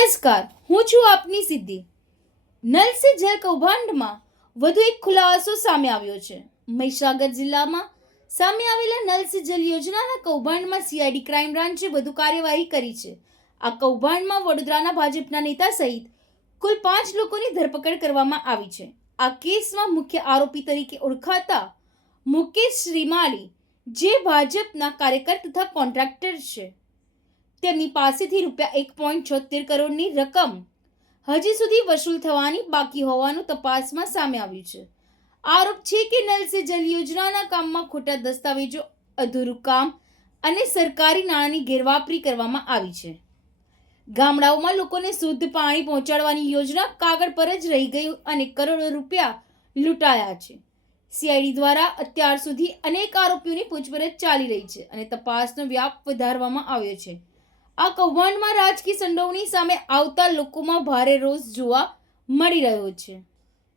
નમસ્કાર, હું છું આપની સિદ્ધિ. નલ સે જલ કૌભાંડમાં વધુ એક ખુલાસો સામે આવ્યો છે. મહીસાગર જિલ્લામાં સામે આવેલા નલ સે જલ યોજનાના કૌભાંડમાં સીઆઈડી ક્રાઇમ બ્રાન્ચે વધુ કાર્યવાહી કરી છે. આ કૌભાંડમાં વડોદરાના ભાજપના નેતા સહિત કુલ 5 લોકોની ધરપકડ કરવામાં આવી છે. આ કેસમાં મુખ્ય આરોપી તરીકે ઓળખાતા મુકેશ શ્રીમાલી, જે ભાજપના કાર્યકર તથા કોન્ટ્રાક્ટર છે, તેમની પાસેથી ₹1.76 કરોડની રકમ હજી સુધી વસૂલ થવાની બાકી હોવાનું તપાસમાં સામે આવ્યું છે. આરોપ છે કે નલ સે જલ યોજનાના કામમાં ખોટા દસ્તાવેજો, અધૂરું કામ અને સરકારી નાણાંની ગેરવાપરી કરવામાં આવી છે. ગામડાઓમાં લોકોને શુદ્ધ પાણી પહોંચાડવાની યોજના કાગળ પર જ રહી ગઈ અને કરોડો રૂપિયા લૂંટાયા છે. સીઆઈડી દ્વારા અત્યાર સુધી અનેક આરોપીઓની પૂછપરછ ચાલી રહી છે અને તપાસનો વ્યાપ વધારવામાં આવ્યો છે. આ કૌભાંડમાં રાજકીય સંડોવણી સામે આવતા લોકોમાં ભારે રોષ જોવા મળી રહ્યો છે.